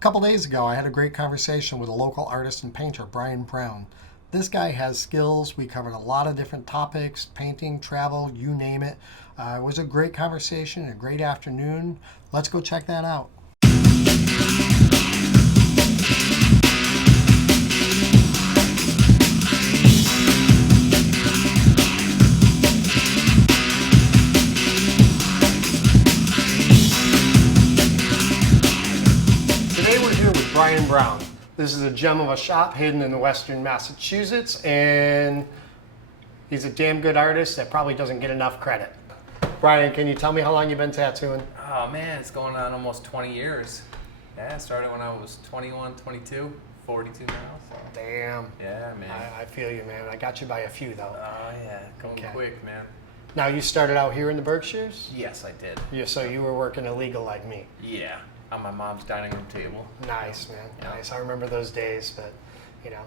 A couple days ago, I had a great conversation with a local artist and painter, Bryan Brown. This guy has skills. We covered a lot of different topics, painting, travel, you name it. It was a great conversation, a great afternoon. Let's go check that out. Bryan Brown. This is a gem of a shop hidden in western Massachusetts, and he's a damn good artist that probably doesn't get enough credit. Bryan, can you tell me how long you've been tattooing? Oh man, it's going on almost 20 years. Yeah, I started when I was 21, 22, 42 now. So. Damn. Yeah, man. I feel you, man. I got you by a few, though. Oh yeah, going quick, man. Now, you started out here in the Berkshires? Yes, I did. Yeah, so you were working illegal like me? Yeah, on my mom's dining room table. Nice, man. Yeah. Nice. I remember those days, but, you know,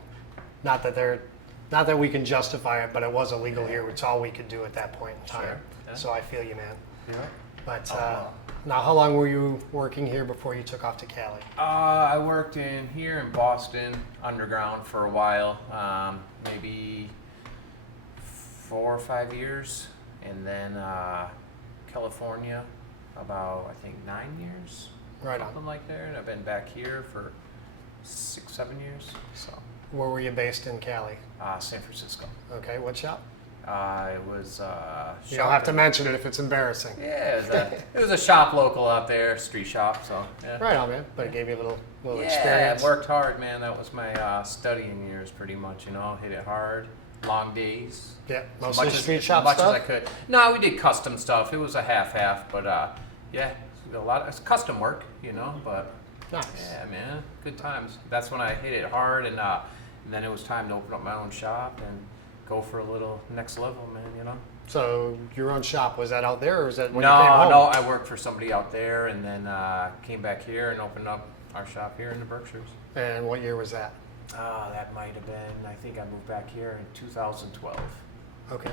not that we can justify it, but it was illegal here. It's all we could do at that point in time. Sure. Yeah. So I feel you, man. Yeah. But now, how long were you working here before you took off to Cali? I worked here in Boston, underground for a while, maybe 4 or 5 years, and then California, about I think 9 years. Right on. Something like that. And I've been back here for 6, 7 years. So. Where were you based in Cali? San Francisco. Okay, what shop? It was. You don't have to mention it if it's embarrassing. Yeah, it was a shop local out there, street shop. So. Yeah. Right on, man. But it gave you a little yeah, experience. I worked hard, man. That was my studying years, pretty much. You know, hit it hard. Long days. Yeah, mostly street shop stuff. As stuff? much as I could. No, we did custom stuff. It was a half-half, but yeah, a lot. It's custom work, you know. But nice. yeah, man, good times. That's when I hit it hard, and then it was time to open up my own shop and go for a little next level, man. You know. So your own shop, was that out there, or was that when No, you came home? no, I worked for somebody out there, and then came back here and opened up our shop here in the Berkshires. And what year was that? That might have been, I think I moved back here in 2012. Okay,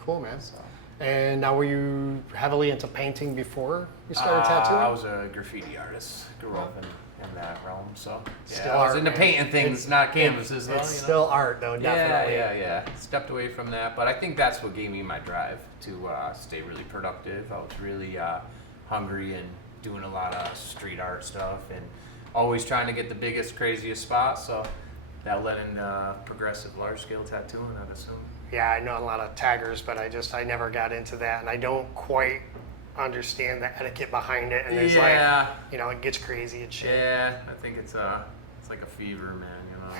cool, man. So. And now, were you heavily into painting before you started tattooing? I was a graffiti artist. Grew up in that realm, so yeah, Still I was art, into man. painting things, not canvases. though, It's you know? still art, though, definitely. Yeah. Stepped away from that, but I think that's what gave me my drive to stay really productive. I was really hungry and doing a lot of street art stuff, and always trying to get the biggest, craziest spot. So that led into progressive, large-scale tattooing, I'd assume. Yeah, I know a lot of taggers, but I never got into that, and I don't quite understand the etiquette behind it. And there's it gets crazy and shit. Yeah, I think it's like a fever, man. You know.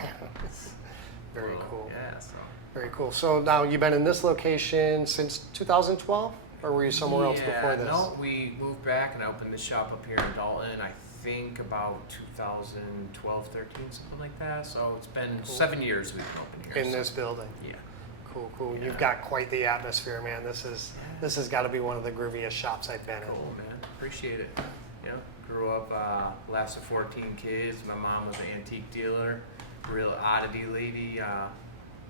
Very cool. Yeah. So. Very cool. So now you've been in this location since 2012, or were you somewhere else before this? No, we moved back and I opened the shop up here in Dalton. I think about 2012, 13, something like that. So it's been 7 years we've been open here. In this building. Yeah. Cool. Yeah. You've got quite the atmosphere, man. This has got to be one of the grooviest shops I've been in. Cool, man. Appreciate it. Yeah. Grew up, last of 14 kids. My mom was an antique dealer, real oddity lady.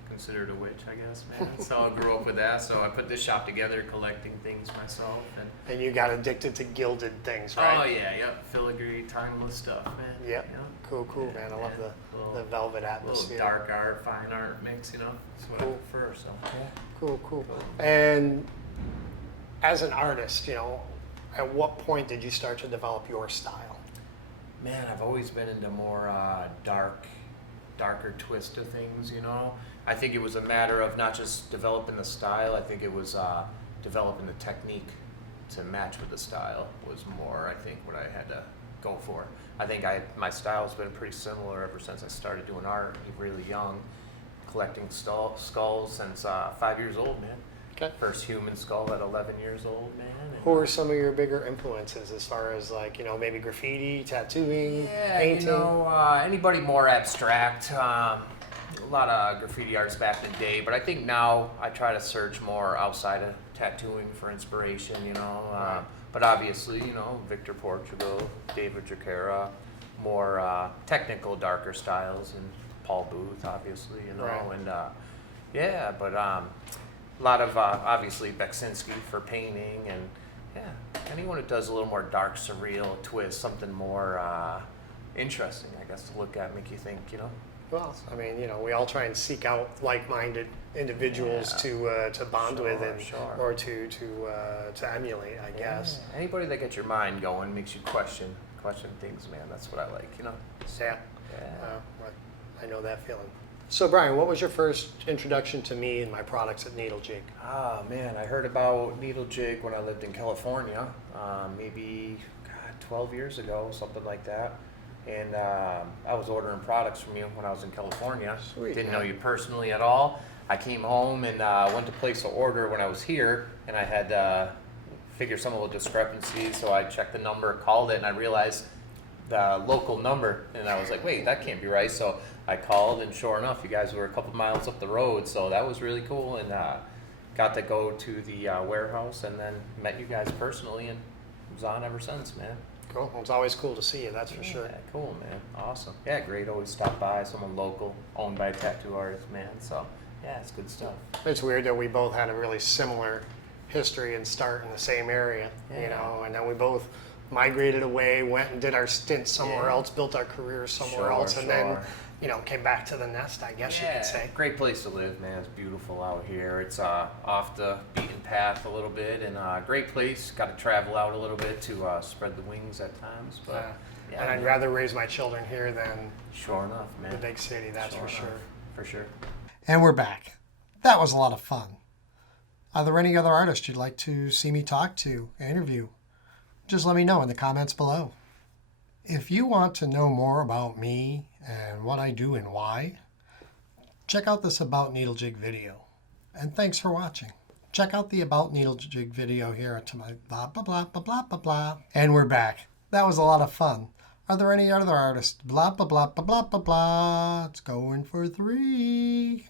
Considered a witch, I guess, man. So I grew up with that. So I put this shop together, collecting things myself. And you got addicted to gilded things, right? Oh yeah, yep. Filigree, timeless stuff, man. Yep. You know? Cool, man. I love the velvet atmosphere. Little dark art, fine art mix, you know. That's what I prefer. So. Yeah. Cool. And as an artist, you know, at what point did you start to develop your style? Man, I've always been into more darker twist of things, you know. I think it was a matter of not just developing the style. I think it was developing the technique to match with the style was more, I think, what I had to go for. I think my style's been pretty similar ever since I started doing art, really young, collecting skulls since 5 years old, man. Okay. First human skull at 11 years old, man. Who are some of your bigger influences as far as, like, you know, maybe graffiti, tattooing, painting? You know, anybody more abstract. A lot of graffiti artists back in the day, but I think now I try to search more outside of tattooing for inspiration, you know. Right. But obviously, you know, Victor Portugal, David Jacara, more technical, darker styles, and Paul Booth, obviously, you know. Right. And but a lot of obviously Beksinski for painting, and anyone who does a little more dark, surreal twist, something more interesting, I guess, to look at, make you think, you know. Well, I mean, you know, we all try and seek out like-minded individuals to bond with and or to emulate, I guess. Anybody that gets your mind going makes you question things, man. That's what I like, you know. Yeah. Yeah. I know that feeling. So, Brian, what was your first introduction to me and my products at Needlejig? Ah, man, I heard about Needlejig when I lived in California, maybe 12 years ago, something like that. And I was ordering products from you when I was in California. Sweet, Didn't man. know you personally at all. I came home and went to place an order when I was here, and I had figured some of the discrepancies, so I checked the number, called it, and I realized the local number, and I was like, wait, that can't be right. So I called, and sure enough, you guys were a couple miles up the road, so that was really cool, and got to go to the warehouse, and then met you guys personally, and was on ever since, man. Cool. Well, it's always cool to see you, that's for sure. Yeah, cool, man. Awesome. Yeah, great. Always stop by, someone local, owned by a tattoo artist, man. So, yeah, it's good stuff. It's weird that we both had a really similar history and start in the same area, you Yeah. know, and then we both migrated away, went and did our stint somewhere else, built our careers somewhere else, and then, you know, came back to the nest, I guess you could say. Great place to live, man. It's beautiful out here. It's off the beaten path a little bit, and great place. Got to travel out a little bit to spread the wings at times, but And I'd rather raise my children here than sure enough, man. the big city, that's for sure. For sure. And we're back. That was a lot of fun. Are there any other artists you'd like to see me talk to, interview? Just let me know in the comments below. If you want to know more about me and what I do and why, check out this About Needlejig video. And thanks for watching. Check out the About Needlejig video here to my blah, blah, blah, blah, blah, blah, blah. And we're back. That was a lot of fun. Are there any other artists? Blah, blah, blah, blah, blah, blah, blah. It's going for 3.